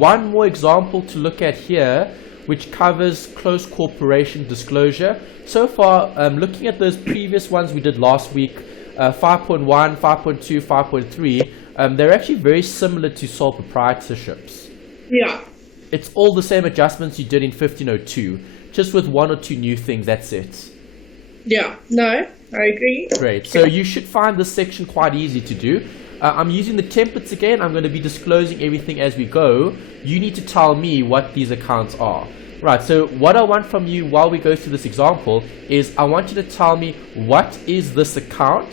one more example to look at here, which covers close corporation disclosure. So far, looking at those previous ones we did last week, 5.1, 5.2, 5.3, they're actually very similar to sole proprietorships. Yeah. It's all the same adjustments you did in 1502, just with one or two new things, that's it. Yeah, no, I agree. Great, so you should find this section quite easy to do. I'm using the templates again. I'm going to be disclosing everything as we go. You need to tell me what these accounts are. Right, so what I want from you while we go through this example is I want you to tell me what is this account,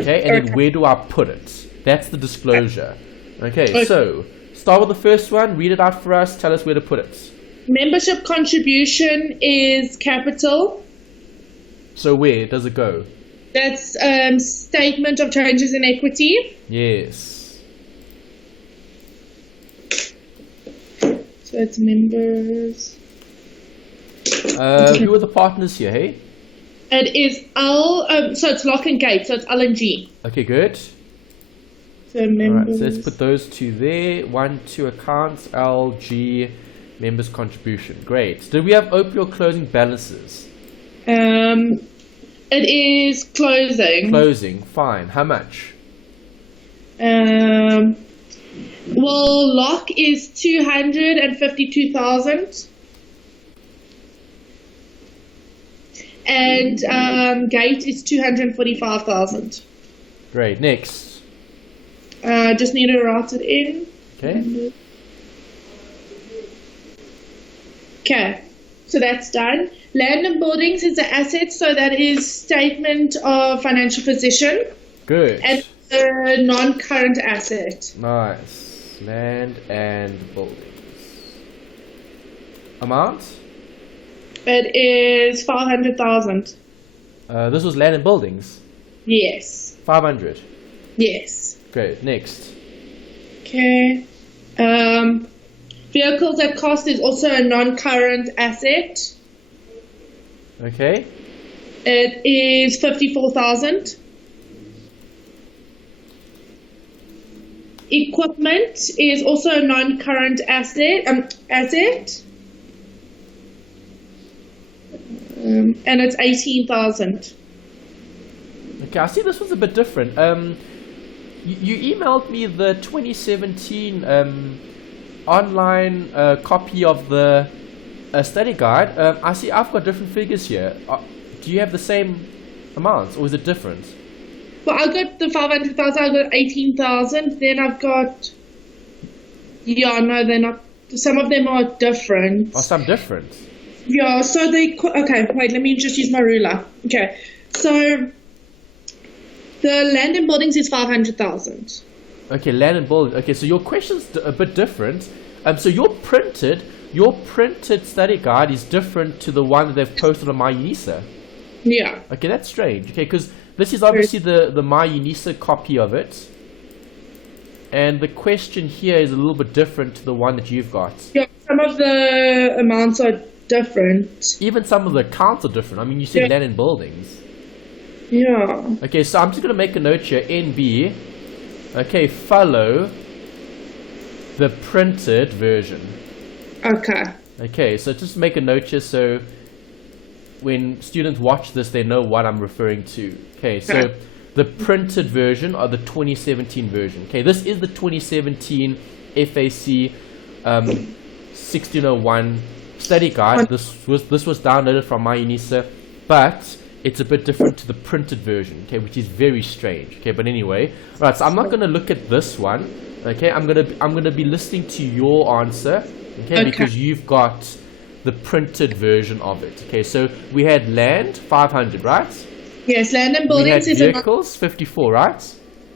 okay, and then where do I put it? That's the disclosure. Okay, so start with the first one, read it out for us, tell us where to put it. Membership contribution is capital. So where does it go? That's statement of changes in equity. Yes. So it's members. Who are the partners here, hey? It is L, so it's Lock and Gate, so it's L and G. Okay, good. So members. Alright, so let's put those two there. 1, 2 accounts, L, G, members contribution. Great. Did we have opening or closing balances? It is closing. Closing, fine. How much? Well, Lock is 252,000. And Gate is 245,000. Great. Next. Just need to write it in. Okay. Okay. So that's done. Land and buildings is an asset, so that is statement of financial position. Good. And a non-current asset. Nice. Land and buildings. Amount? It is 500,000. This was land and buildings. Yes. 500. Yes. Great. Next. Okay. Vehicles at cost is also a non-current asset. Okay. It is 54,000. Equipment is also a non-current asset. And it's 18,000. Okay, I see this one's a bit different. You emailed me the 2017 online copy of the study guide. I see I've got different figures here. Do you have the same amounts, or is it different? Well, I got the 500,000, I got 18,000, then I've got, yeah, no, they're not, some of them are different. Are some different? Yeah, so okay, wait, let me just use my ruler. Okay, so the land and buildings is 500,000. Okay, land and buildings. Okay, so your question's a bit different. So your printed study guide is different to the one that they've posted on My UNISA. Yeah. Okay, that's strange. Okay, because this is obviously the My UNISA copy of it. And the question here is a little bit different to the one that you've got. Yeah, some of the amounts are different. Even some of the accounts are different. I mean, you said land and buildings. Yeah. Okay, so I'm just going to make a note here. NB. Okay, follow the printed version. Okay. Okay, so just make a note here so when students watch this, they know what I'm referring to. Okay, so the printed version or the 2017 version. Okay, this is the 2017 FAC 1601 study guide. This was downloaded from My UNISA, but it's a bit different to the printed version. Okay, which is very strange. Okay, but anyway, right. So I'm not going to look at this one. Okay, I'm gonna be listening to your answer. Okay, because you've got the printed version of it. Okay, so we had land 500, right? Yes, land and buildings is vehicles 54, right?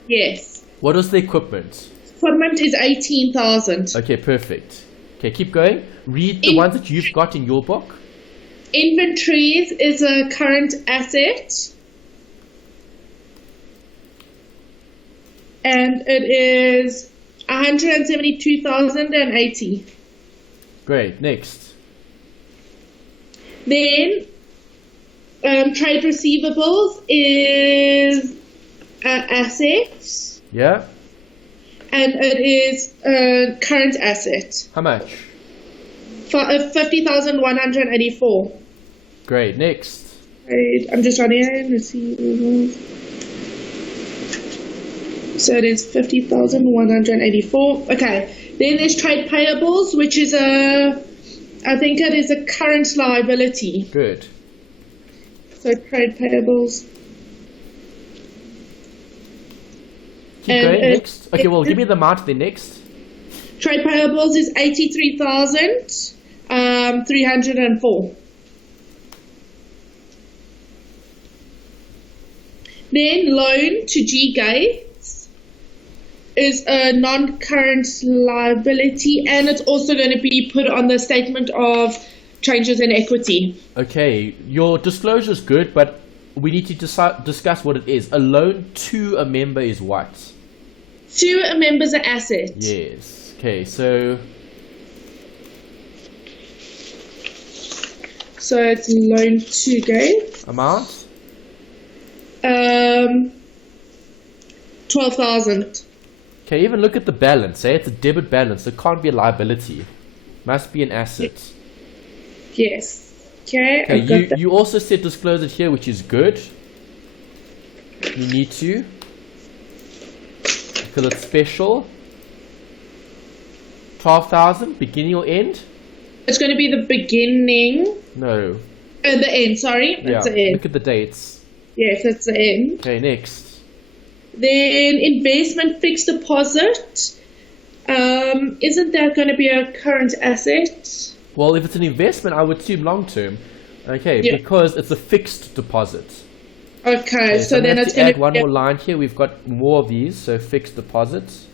Yes. What was the equipment? Equipment is 18,000. Okay, perfect. Okay, keep going. Read the ones that you've got in your book. Inventories is a current asset. And it is 172,080. Great, next. Then trade receivables is assets. Yeah. and it is a current asset. How much? 50,184. Great. Next. Right, I'm just running in. Let's see. So it is 50,184. Okay. Then there's trade payables, which is I think it is a current liability. Good. So trade payables. Keep going. Next. Okay, well, give me the amount then. Next. Trade payables is 83,304. Then loan to G Gates is a non-current liability, and it's also going to be put on the statement of changes in equity. Okay, your disclosure is good, but we need to discuss what it is. A loan to a member is what? To a member's asset. Yes. Okay, so it's loan to Gates. amount? 12,000. Okay, even look at the balance. It's a debit balance. It can't be a liability. Must be an asset. Yes. Okay. Okay, you also said disclose it here, which is good. You need to, because it's special. 12,000, beginning or end? It's going to be the beginning. No. The end, sorry. Yeah, It's the end. look at the dates. Yes, it's the end. Okay, next. Then investment fixed deposit. Isn't that going to be a current asset? Well, if it's an investment, I would assume long term. Okay, Yeah. because it's a fixed deposit. Okay, so I'm then gonna have it's to going add to one be more line here. We've got more of these, so fixed deposits.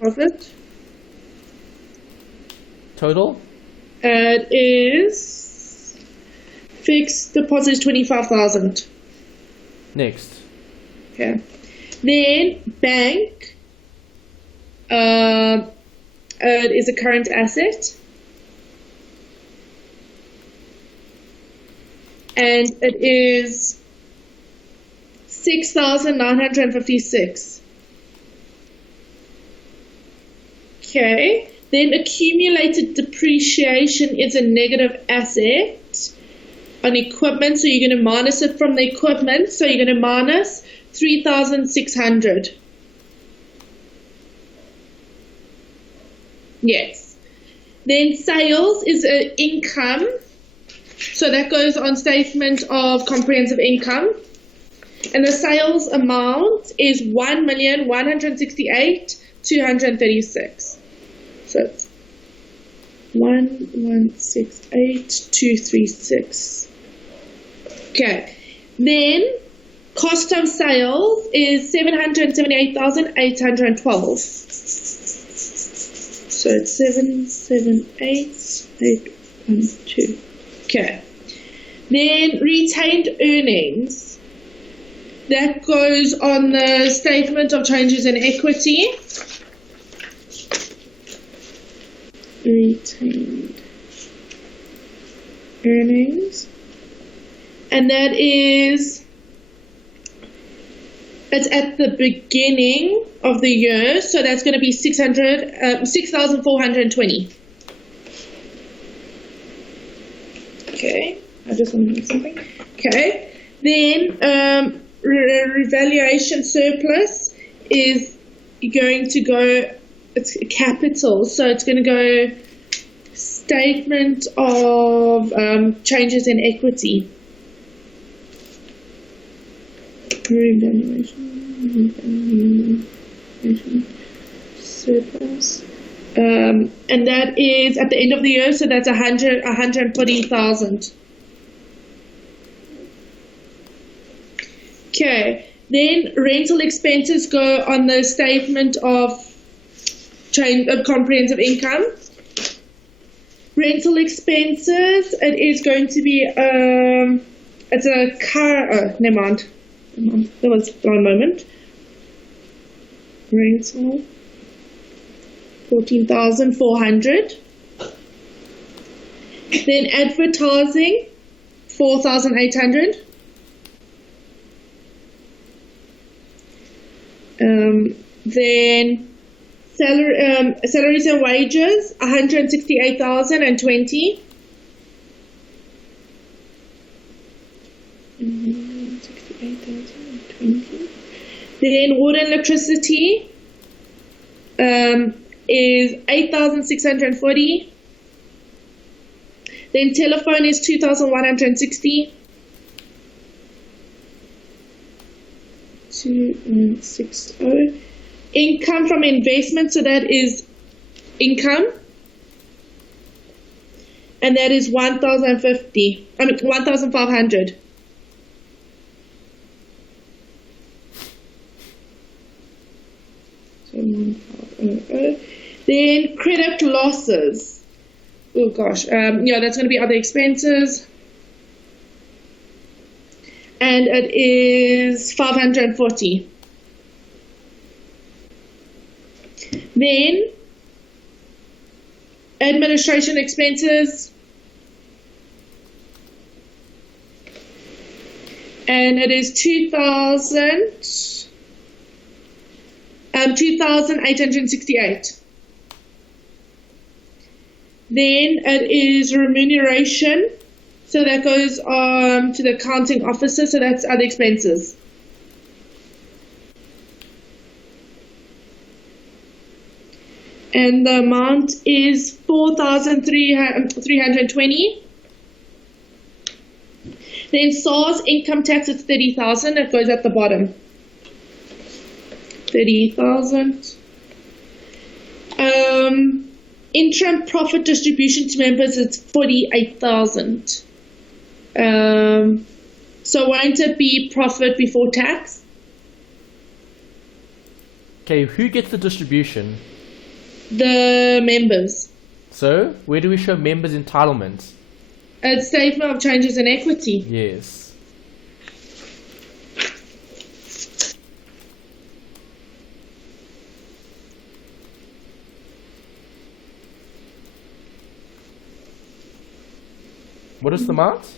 deposit. Total? It is fixed deposit is 25,000. Next. Okay. Then bank. It is a current asset. And it is 6,956. Okay. Then accumulated depreciation is a negative asset on equipment, so you're going to minus it from the equipment. So you're going to minus 3,600. Yes. Then sales is an income. So that goes on statement of comprehensive income. And the sales amount is 1,168,236. So it's 1,168,236. Okay. Then cost of sales is 778,812. So it's 778,812. Okay. Then retained earnings. That goes on the statement of changes in equity. Retained earnings. And that is, it's at the beginning of the year, so that's going to be 6,420. Okay, I just want to do something. Okay, then revaluation surplus is going to go, it's capital, so it's going to go statement of changes in equity. Revaluation surplus. And that is at the end of the year, so that's 140,000. Okay, then rental expenses go on the statement of change of comprehensive income. Rental expenses, it is going to be it's a car. Never mind. There was one moment. Rental. 14,400. Then advertising, 4,800. Then Salaries and wages, 168,020. 168,020. Then water and electricity is 8,640. Then telephone is 2,160. 2160. Income from investment, so that is income, and that is 1,500. So 1,500. Then credit losses. Oh gosh, yeah, that's going to be other expenses, and it is 540. Then administration expenses, and it is 2,868. Then it is remuneration, so that goes to the accounting officer, so that's other expenses. And the amount is 4,320. Then SARS income tax is 30,000. It goes at the bottom. 30,000. Interim profit distribution to members is 48,000. So won't it be profit before tax? Okay, who gets the distribution? The members. So, where do we show members' entitlements? A statement of changes in equity. Yes. What is the amount?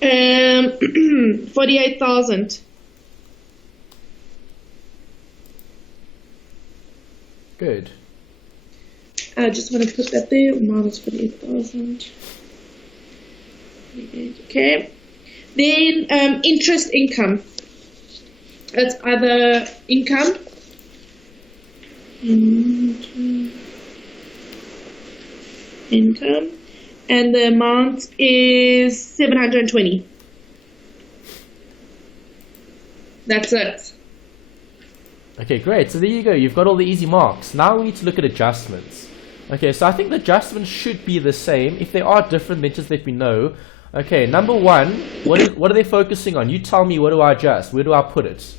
48,000. Good. I just want to put that there. Minus 48,000. Okay. Then interest income. That's other income. Income. And the amount is 720. That's it. Okay, great. So there you go. You've got all the easy marks. Now we need to look at adjustments. Okay, so I think the adjustments should be the same. If they are different, then just let me know. Okay, number one, what are they focusing on? You tell me, what do I adjust? Where do I put it?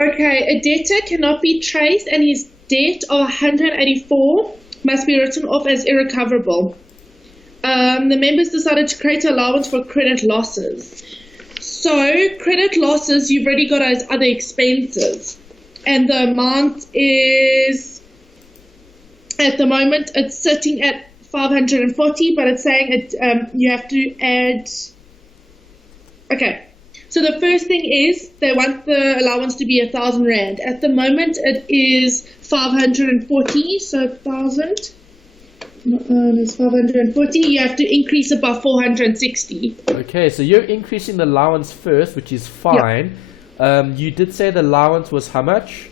Okay, a debtor cannot be traced and his debt of 184 must be written off as irrecoverable. The members decided to create an allowance for credit losses. So, credit losses, you've already got as other expenses. And the amount is, at the moment, it's sitting at 540, but it's saying you have to add. Okay, so the first thing is they want the allowance to be 1,000 rand. At the moment, it is 540, so 1,000 is 540. You have to increase it by 460. Okay, so you're increasing the allowance first, which is fine. Yep. You did say the allowance was how much?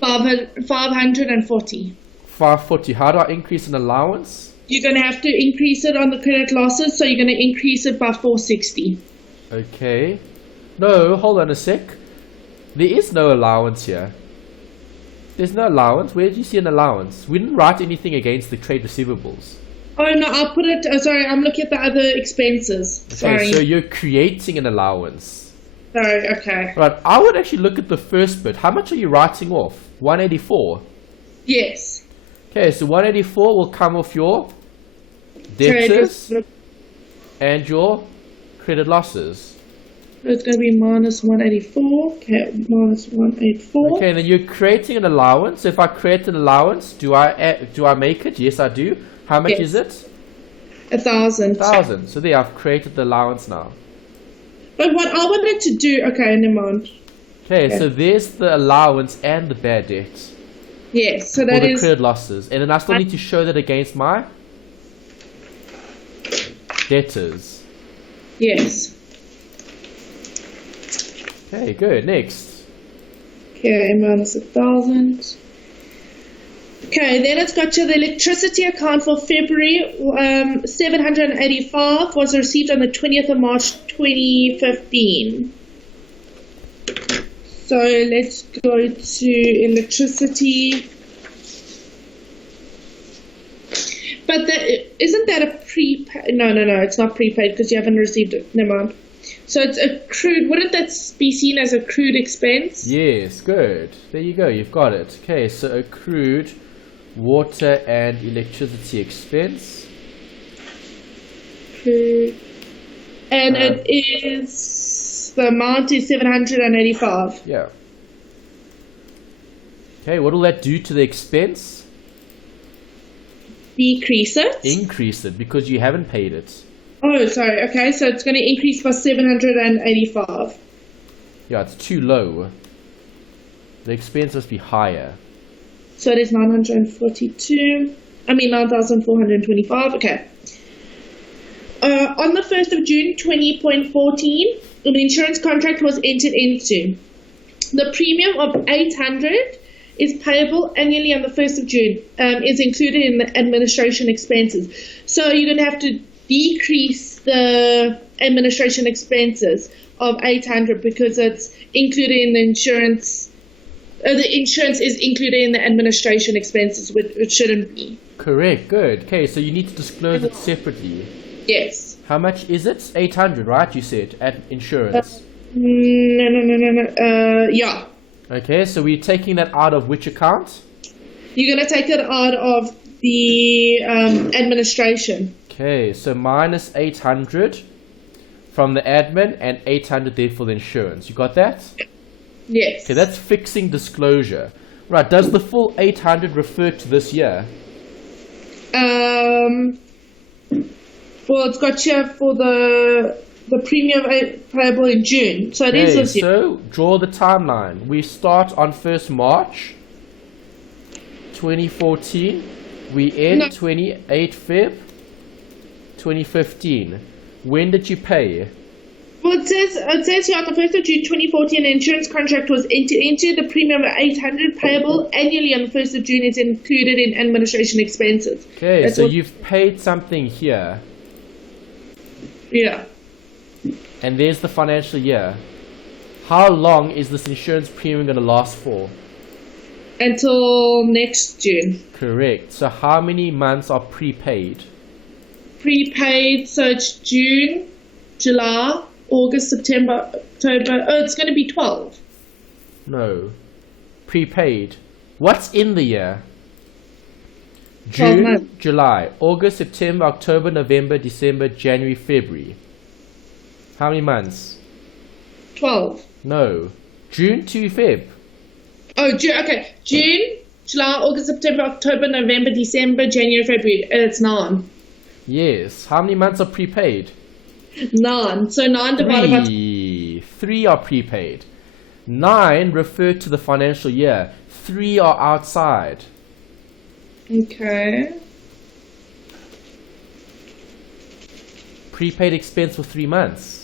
540. 540. How do I increase an allowance? You're going to have to increase it on the credit losses, so you're going to increase it by 460. Okay. No, hold on a sec. There is no allowance here. There's no allowance. Where did you see an allowance? We didn't write anything against the trade receivables. Oh, no, I'll put it... sorry, I'm looking at the other expenses. Okay, sorry. so you're creating an allowance. Sorry, okay. Right, I would actually look at the first bit. How much are you writing off? 184? Yes. Okay, so 184 will come off your debtors and your credit losses. It's going to be minus 184. Okay, minus 184. Okay, then you're creating an allowance. So if I create an allowance, do I make it? Yes, I do. How much is it? 1,000. 1,000. So there, I've created the allowance now. But what I wanted to do... Okay, never mind. Okay, so there's the allowance and the bad debt. Yes, so for that the is credit losses. And then I still need to show that against my debtors. yes. Okay, good. Next. Okay, minus 1,000. Okay, then it's got you the electricity account for February. 785 was received on the 20th of March 2015. So let's go to electricity. But isn't that a prepaid? No, it's not prepaid because you haven't received it. Never mind. So it's accrued. Wouldn't that be seen as accrued expense? Yes, good. There you go. You've got it. Okay, so accrued water and electricity expense. Accrued. And it is, the amount is 785. Yeah. Okay, what will that do to the expense? Decrease it. Increase it because you haven't paid it. Oh, sorry. Okay, so it's going to increase by 785. Yeah, it's too low. The expense must be higher. So it is 9,425. Okay. On the 1st of June 20.14, an insurance contract was entered into. The premium of 800 is payable annually on the 1st of June, is included in the administration expenses. So you're going to have to decrease the administration expenses of 800 because it's included in the insurance. The insurance is included in the administration expenses, which it shouldn't be. Correct, good. Okay, so you need to disclose it separately. Yes. How much is it? 800, right? You said, at insurance. No. Yeah. Okay, so we're taking that out of which account? You're going to take it out of the administration. Okay, so minus 800 from the admin and 800 there for the insurance. You got that? Yes. Okay, that's fixing disclosure. Right, does the full 800 refer to this year? Well, it's got here for the premium payable in June. So it is this year. So draw the timeline. We start on 1st March 2014. We end 28 Feb 2015. When did you pay? Well, it says here on the 1st of June 2014, an insurance contract was entered into. The premium of 800 payable annually on the 1st of June is included in administration expenses. Okay, That's so you've paid something here. Yeah. And there's the financial year. How long is this insurance premium going to last for? Until next June. Correct. So how many months are prepaid? Prepaid, so it's June, July, August, September, October. Oh, it's going to be 12. No. Prepaid. What's in the year? 12 June, months. July, August, September, October, November, December, January, February. How many months? 12. No. June to Feb. Oh, June. Okay. June, July, August, September, October, November, December, January, February. It's 9. Yes. How many months are prepaid? 9. So 9 divided by 3 are prepaid. 9 refer to the financial year. 3 are outside. Okay. Prepaid expense for 3 months.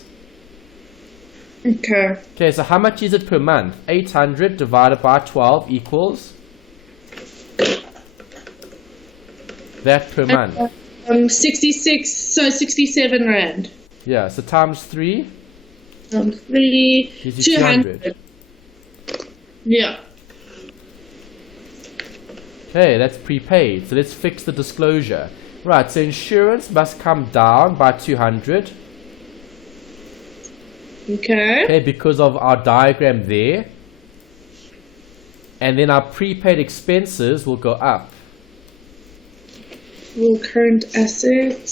Okay. Okay, so how much is it per month? 800 divided by 12 equals that per month. 66, so 67 Rand. Yeah, so times 3 3, gives you 200. Yeah. Okay, that's prepaid. So let's fix the disclosure. Right, so insurance must come down by 200. Okay. Okay, because of our diagram there. And then our prepaid expenses will go up. Well, current assets,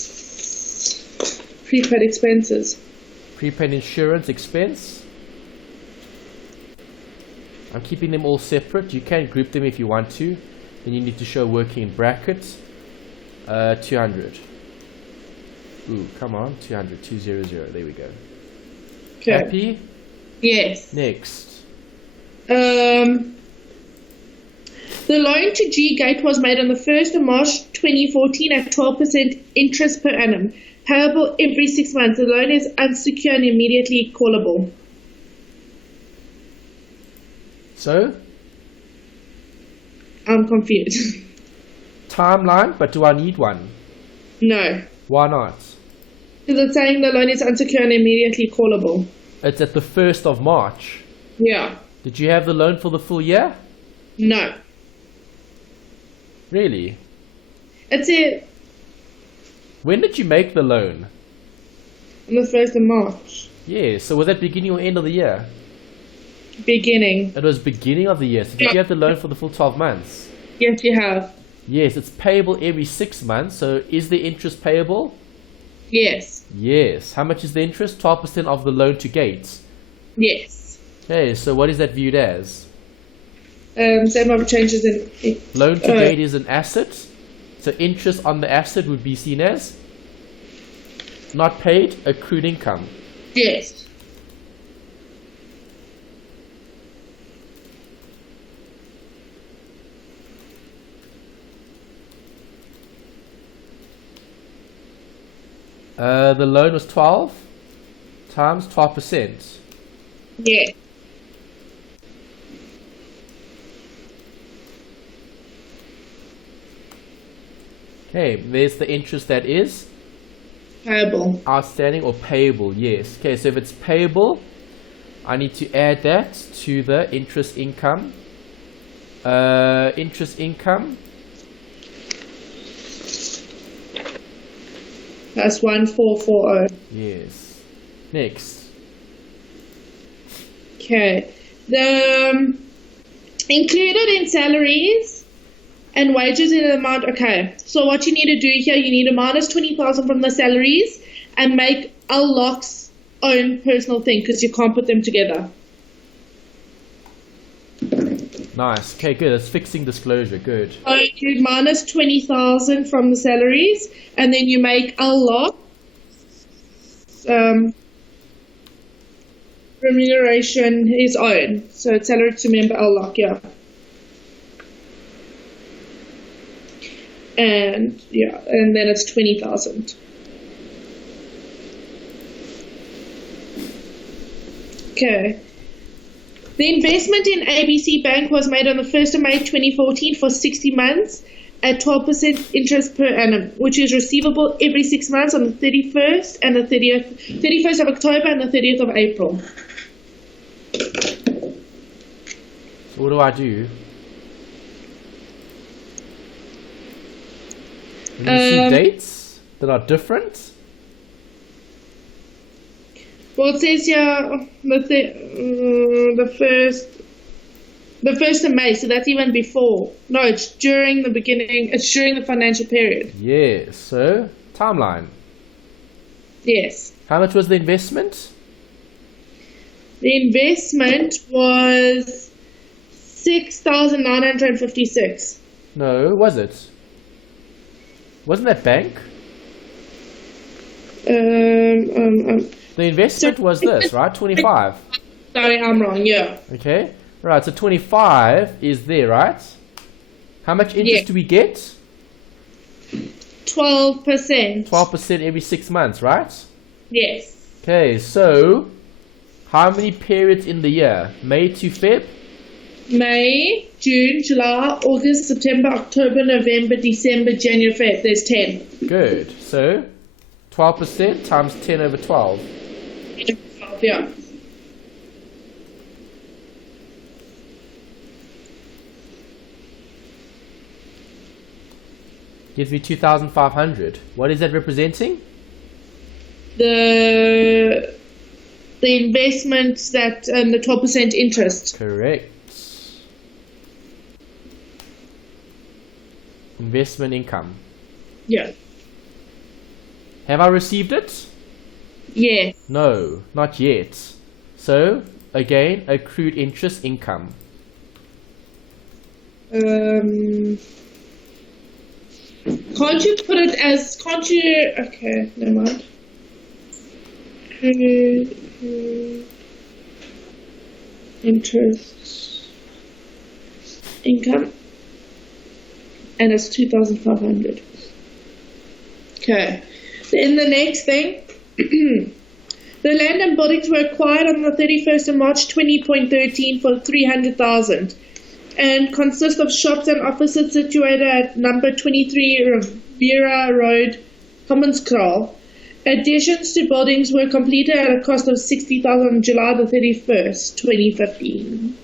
prepaid expenses. Prepaid insurance expense. I'm keeping them all separate. You can group them if you want to. Then you need to show working in brackets. 200. Ooh, come on. 200. 200. There we go. Okay. Happy? Yes. Next. The loan to G Gate was made on the 1st of March 2014 at 12% interest per annum, payable every 6 months. The loan is unsecured and immediately callable. So? I'm confused. Timeline, but do I need one? No. Why not? Because it's saying the loan is unsecured and immediately callable. It's at the 1st of March. Yeah. Did you have the loan for the full year? No. Really? It's it When did you make the loan? on the 1st of March. Yeah, so was that beginning or end of the year? Beginning. It was beginning of the year. So did you have the loan for the full 12 months? Yes, you have. Yes, it's payable every 6 months. So is the interest payable? Yes. Yes. How much is the interest? 12% of the loan to Gates. Yes. Okay, so what is that viewed as? Same other changes in Loan to Gate is an asset. So interest on the asset would be seen as not paid, accrued income. Yes. The loan was 12 times 12%. Yeah. Okay, there's the interest that is Payable. outstanding or payable, yes. Okay, so if it's payable, I need to add that to the interest income. Interest income, That's 1440. yes. Next. Okay. The included in salaries and wages in an amount. Okay. So what you need to do here, you need to minus 20,000 from the salaries and make Locke's own personal thing because you can't put them together. Nice. Okay, good. That's fixing disclosure. Good. So you minus 20,000 from the salaries, and then you make Locke remuneration his own. So it's salary to member Locke, yeah. And then it's 20,000. Okay. The investment in ABC Bank was made on the 1st of May 2014 for 60 months at 12% interest per annum, which is receivable every 6 months on the 31st and the 31st of October and the 30th of April. So what do I do? When you see dates that are different? Well, it says here the first of May, so that's even before. No, it's during the beginning. It's during the financial period. Yes. So timeline. Yes. How much was the investment? The investment was 6,956. No, was it? Wasn't that bank? The investment was this, right? 25. Sorry, I'm wrong. Yeah. Okay. Right, so 25 is there, right? How much interest do we get? 12%. 12% every 6 months, right? Yes. Okay, so how many periods in the year? May to Feb? May, June, July, August, September, October, November, December, January, Feb. There's 10. Good. So 12% times 10 over 12. Yeah. Gives me 2,500. What is that representing? The investments that the 12% interest. Correct. Investment income. Yeah. Have I received it? Yes. No, not yet. So, again, accrued interest income. Can't you put it as, okay, never mind. Interest income. and it's 2,500. Okay. Then the next thing, the land and buildings were acquired on the 31st of March 20.13 for 300,000 and consist of shops and offices situated at number 23 Riviera Road, Hammanskraal. Additions to buildings were completed at a cost of 60,000 on July the 31st, 2015.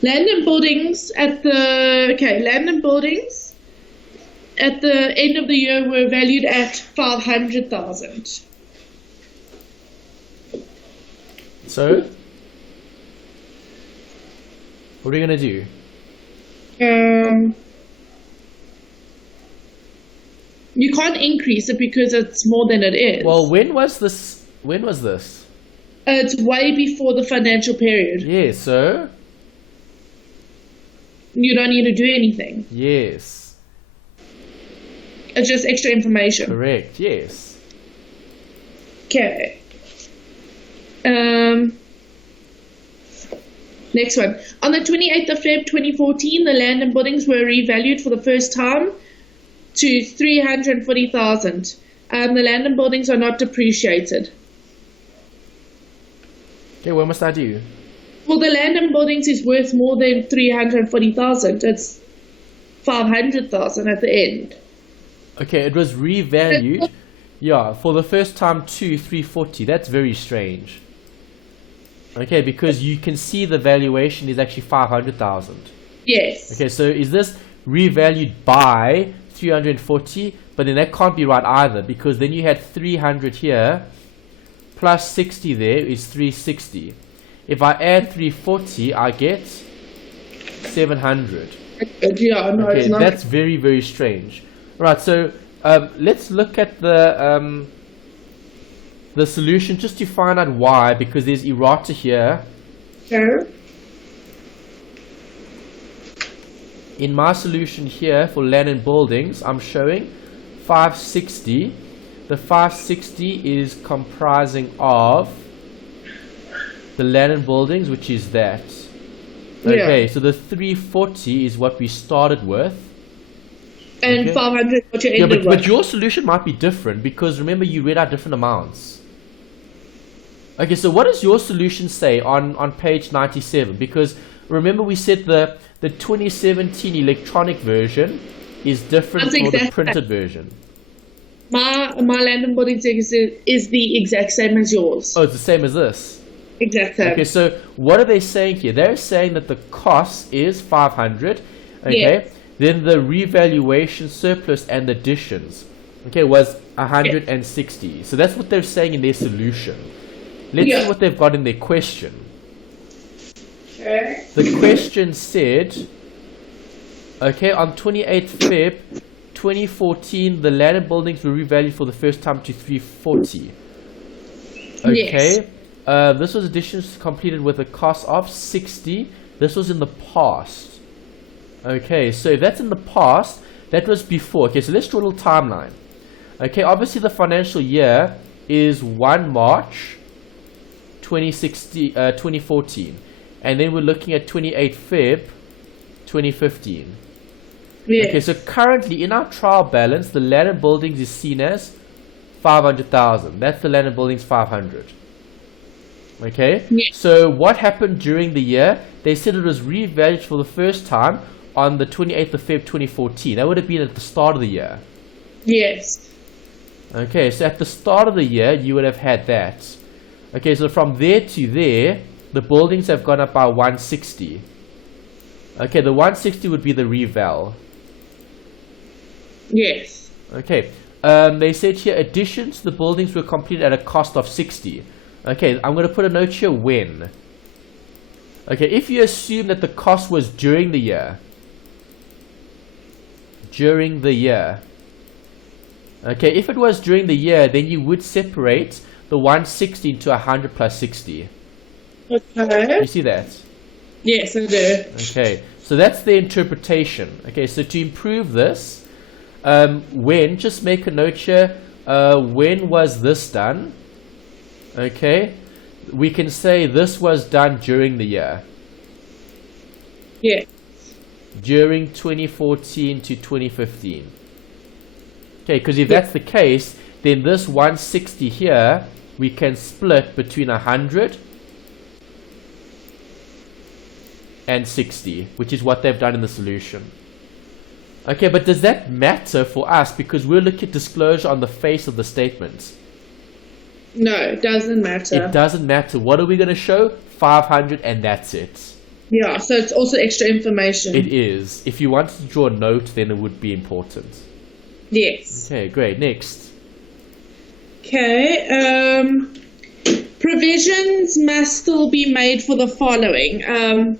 Land and buildings at the end of the year were valued at 500,000. So, what are we gonna do? You can't increase it because it's more than it is. Well, when was this? It's way before the financial period. Yeah, so? You don't need to do anything. Yes. It's just extra information. Correct, yes. Okay. Next one. On the 28th of Feb 2014, the land and buildings were revalued for the first time to 340,000. The land and buildings are not depreciated. Okay, what must I do? Well, the land and buildings is worth more than 340,000. It's 500,000 at the end. Okay, it was revalued, yeah, for the first time to 340. That's very strange. Okay, because you can see the valuation is actually 500,000. Yes. Okay, so is this revalued by 340? But then that can't be right either, because then you had 300 here plus 60 there is 360. If I add 340, I get 700. Yeah, no, okay, it's not. That's very, very strange. Right, so let's look at the solution just to find out why, because there's errata here. Sure. In my solution here for land and buildings, I'm showing 560. The 560 is comprising of the land and buildings, which is that. Okay, Yeah. so the 340 is what we started with. And Okay. 500 what you Yeah, ended but with. your solution might be different, because remember you read out different amounts. Okay, so what does your solution say on page 97? Because remember we said the 2017 electronic version is different That's from the exact- printed version. My land and buildings is the exact same as yours. Oh, it's the same as this. Exact same. Okay, so what are they saying here? They're saying that the cost is 500. Okay, Yes. then the revaluation surplus and additions, okay, was 160. So that's what they're saying in their solution. Let's Yeah. see what they've got in their question. Okay. The question said, okay, on 28th Feb 2014, the land and buildings were revalued for the first time to 340. Okay, Yes. this was additions completed with a cost of 60. This was in the past. Okay, so if that's in the past, that was before. Okay, so let's draw a little timeline. Okay, obviously the financial year is 1 March 2014, and then we're looking at 28 Feb 2015. Yes. Okay, so currently in our trial balance, the land and buildings is seen as 500,000. That's the land and buildings 500. Okay, Yes. so what happened during the year? They said it was revalued for the first time on the 28th of Feb 2014. That would have been at the start of the year. Yes. Okay, so at the start of the year, you would have had that. Okay, so from there to there, the buildings have gone up by 160. Okay, the 160 would be the reval. Yes. Okay, they said here additions to the buildings were completed at a cost of 60. Okay, I'm going to put a note here when. Okay, if you assume that the cost was during the year. During the year. Okay, if it was during the year, then you would separate the 160 into 100 plus 60. Okay. You see that? Yes, I do. Okay, so that's the interpretation. Okay, so to improve this, when, just make a note here, when was this done? Okay, we can say this was done during the year. Yeah. During 2014 to 2015. Okay, because if that's the case, then this 160 here, we can split between 100 and 60, which is what they've done in the solution. Okay, but does that matter for us? Because we're looking at disclosure on the face of the statement. No, it doesn't matter. It doesn't matter. What are we going to show? 500 and that's it. Yeah, so it's also extra information. It is. If you wanted to draw a note, then it would be important. Yes. Okay, great. Next. Okay. Provisions must still be made for the following.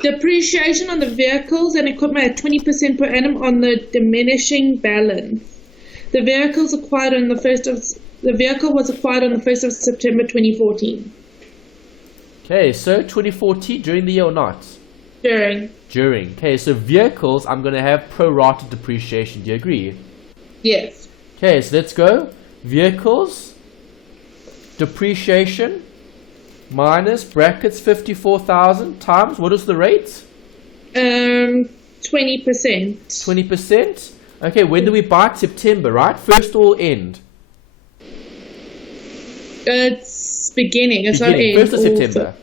Depreciation on the vehicles and equipment at 20% per annum on the diminishing balance. The vehicle was acquired on the 1st of September 2014. Okay, so 2014, during the year or not? During. During. Okay, so vehicles, I'm going to have pro-rata depreciation. Do you agree? Yes. Okay, so let's go. Vehicles, depreciation, minus brackets 54,000 times, what is the rate? 20%. 20%. Okay, when do we buy it? September, right? First or end? It's beginning. It's Beginning. not end. 1st of September.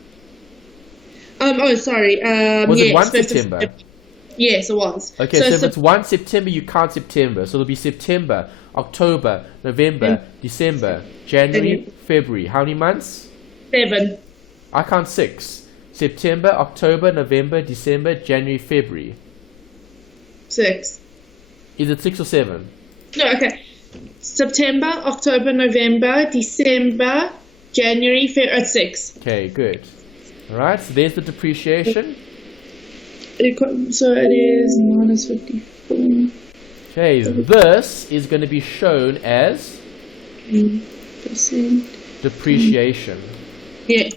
Oh, sorry. Was yes, it 1 1st of September? Yes, it was. Okay, so if it's 1 September, you count September. So it'll be September, October, November, December, January, February. How many months? 7. I count 6. September, October, November, December, January, February. 6. Is it 6 or 7? No, okay. September, October, November, December, January, February, 6. Okay, good. Alright, so there's the depreciation. So it is minus 54. Okay, this is going to be shown as 10%. depreciation. Yeah.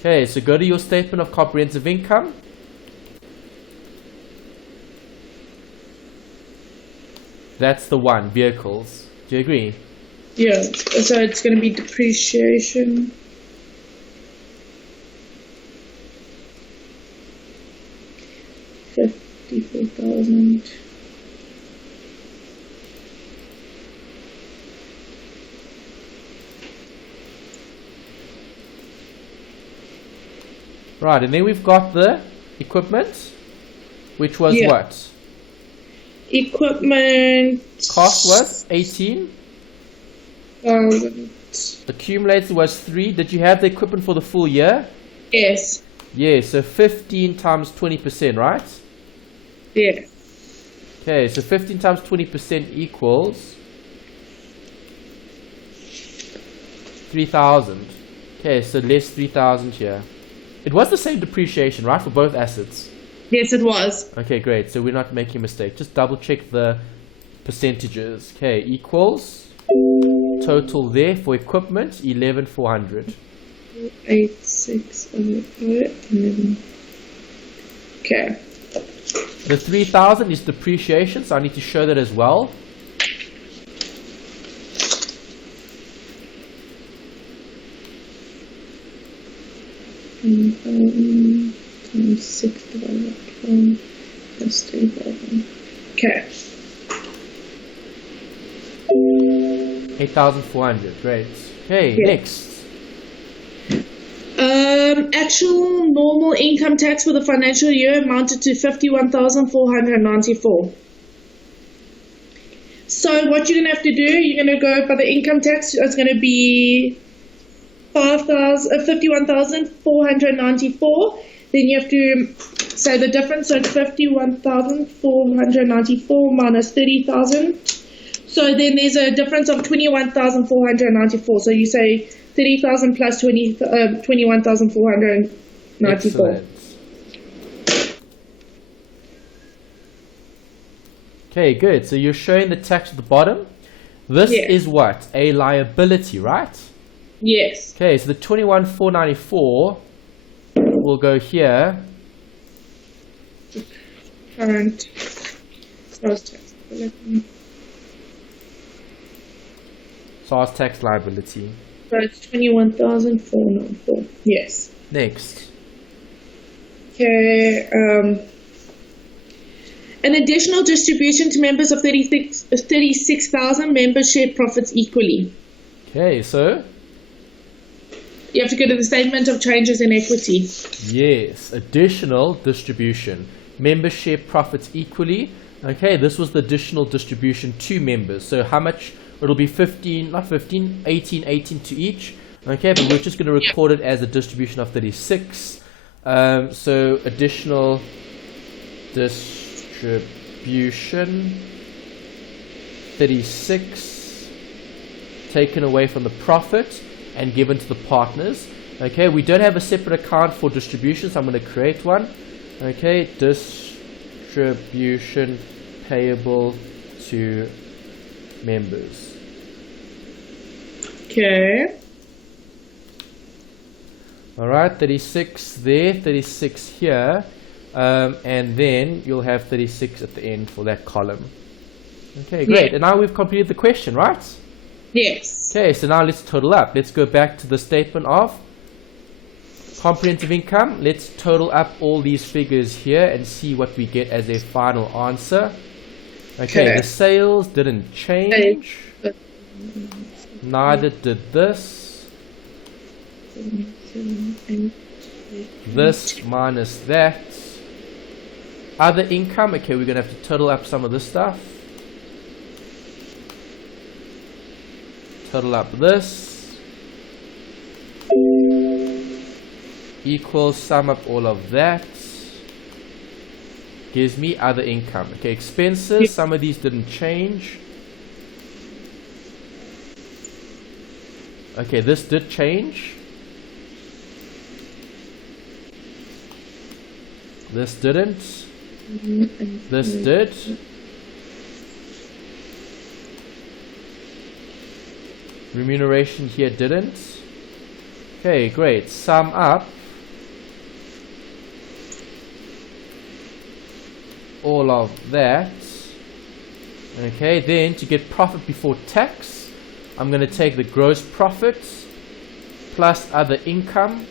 Okay, so go to your statement of comprehensive income. That's the one, vehicles. Do you agree? Yeah. So it's going to be depreciation. $54,000. Right, and then we've got the equipment, which was what? Equipment. Cost was 18. 1,000. Accumulated was 3. Did you have the equipment for the full year? Yes. Yeah, so 15 times 20%, right? Yeah. Okay, so 15 times 20% equals 3,000. Okay, so less 3,000 here. It was the same depreciation, right, for both assets? Yes, it was. Okay, great. So we're not making a mistake. Just double check the percentages. Okay, equals total there for equipment 11,400. 8,611. Okay. The 3,000 is depreciation, so I need to show that as well. Times 6 divided by 12 plus 3,000. Okay. 8,400. Great. Okay, Yeah. next. Actual normal income tax for the financial year amounted to 51,494. So what you're going to have to do, you're going to go by the income tax. It's going to be 51,494. Then you have to say the difference. So it's 51,494 minus 30,000. So then there's a difference of 21,494. So you say 30,000 plus 21,494. Excellent. Okay, good. So you're showing the tax at the bottom. This is what? A liability, right? Yes. Okay, so the 21,494 will go here. Current sales tax liability. SARS tax liability. So it's 21,494. Yes. Next. Okay. An additional distribution to members of 36,000 members share profits equally. Okay, so? You have to go to the statement of changes in equity. Yes, additional distribution. Members share profits equally. Okay, this was the additional distribution to members. So how much? It'll be 18 to each. Okay, but we're just going to record it as a distribution of 36. So additional distribution 36 taken away from the profit and given to the partners. Okay, we don't have a separate account for distribution, so I'm going to create one. Okay, distribution payable to members. Okay. Alright, 36 there, 36 here, and then you'll have 36 at the end for that column. Okay, great. And now we've completed the question, right? Yes. Okay, so now let's total up. Let's go back to the statement of comprehensive income. Let's total up all these figures here and see what we get as a final answer. Okay, the sales didn't change. Neither did this. This minus that. Other income. Okay, we're going to have to total up some of this stuff. Total up this. Equals sum up all of that. Gives me other income. Okay, expenses. Some of these didn't change. Okay, this did change. This didn't. This did. Remuneration here didn't. Okay, great. Sum up all of that. Okay, then to get profit before tax, I'm going to take the gross profit plus other income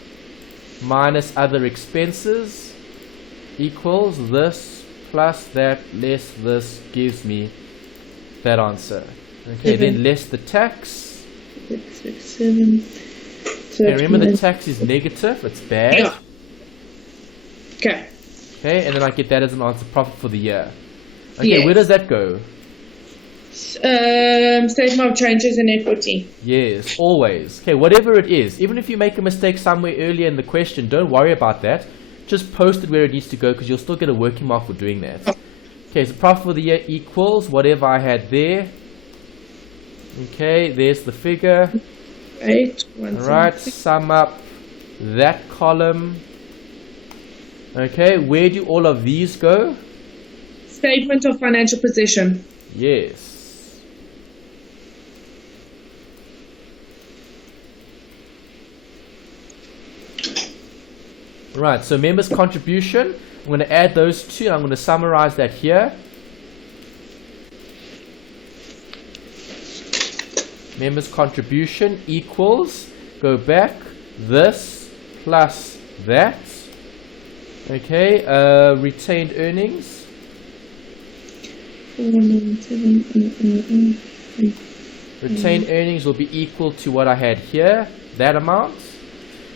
minus other expenses equals this plus that less this gives me that answer. Okay, then less the tax. 6, 6, 7. Okay, remember the tax is negative, it's bad. Yeah. Okay. Okay, and then I get that as an answer, profit for the year. Okay, Yes. where does that go? Statement of changes in equity. Yes, always. Okay, whatever it is, even if you make a mistake somewhere earlier in the question, don't worry about that. Just post it where it needs to go because you'll still get a working mark for doing that. Okay, so profit for the year equals whatever I had there. Okay, there's the figure. 8. Alright, sum up that column. Okay, where do all of these go? Statement of financial position. Yes. Right, so members' contribution, I'm going to add those two, and I'm going to summarize that here. Members' contribution equals, go back, this plus that. Okay, retained earnings. 497. Retained earnings will be equal to what I had here, that amount.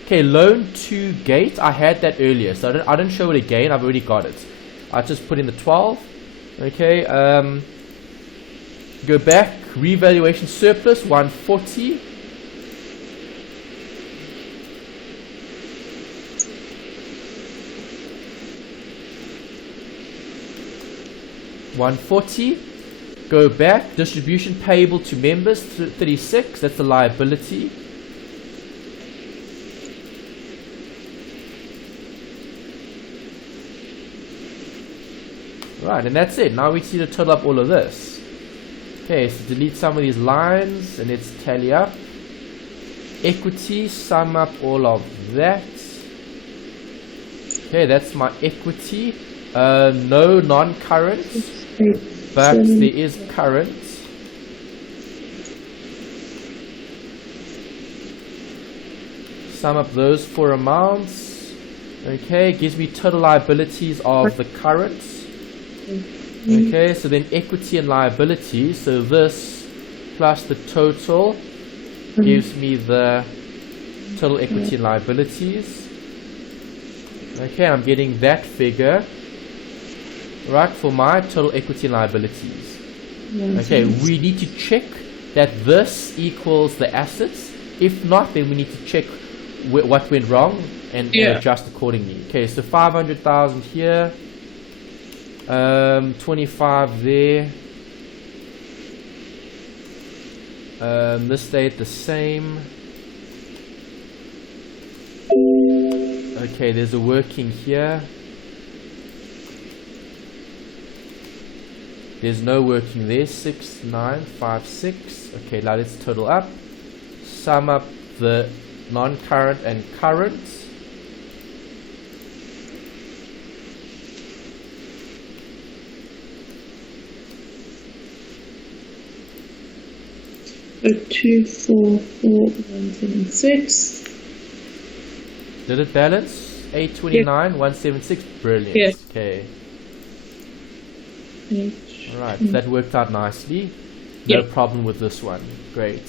Okay, loan to gate, I had that earlier, so I don't show it again, I've already got it. I just put in the 12. Okay, go back, revaluation surplus, 140. Go back, distribution payable to members, 36, that's the liability. Right, and that's it. Now we see to total up all of this. Okay, so delete some of these lines and let's tally up. Equity, sum up all of that. Okay, that's my equity. No non-current, but there is current. Sum up those four amounts. Okay, gives me total liabilities of the current. Okay, so then equity and liabilities. So this plus the total gives me the total equity and liabilities. Okay, I'm getting that figure, right, for my total equity and liabilities. Okay, we need to check that this equals the assets. If not, then we need to check what went wrong and adjust accordingly. Okay, so 500,000 here, 25 there. This stayed the same. Okay, there's a working here. There's no working there. 6956. Okay, now let's total up. Sum up the non-current and current. So 244,176. Did it balance? 829,176. Brilliant. Yes. Okay. Alright, that worked out nicely. No problem with this one. Great.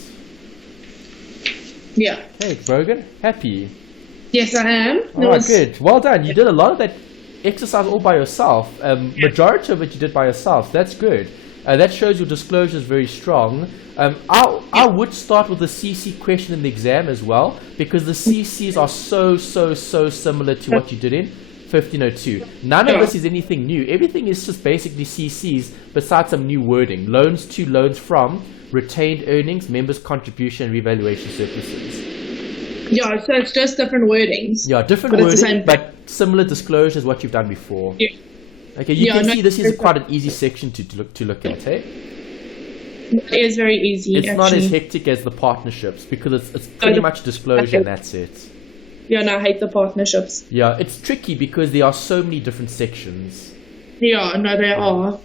Yeah. Hey, Brogan, happy? Yes, I am. Alright, good. Well done. You did a lot of that exercise all by yourself. Majority of it you did by yourself. That's good. That shows your disclosure is very strong. I would start with the CC question in the exam as well, because the CCs are so similar to what you did in 1502. None of this is anything new. Everything is just basically CCs besides some new wording. Loans to, loans from, retained earnings, members' contribution, revaluation surpluses. Yeah, so it's just different wordings. Yeah, different wording, but similar disclosure is what you've done before. Yeah. Okay, you can see this is quite an easy section to look at, hey? It is very easy. It's not as hectic as the partnerships because it's pretty much disclosure and that's it. Yeah, no, I hate the partnerships. Yeah, it's tricky because there are so many different sections. Yeah, no, there are.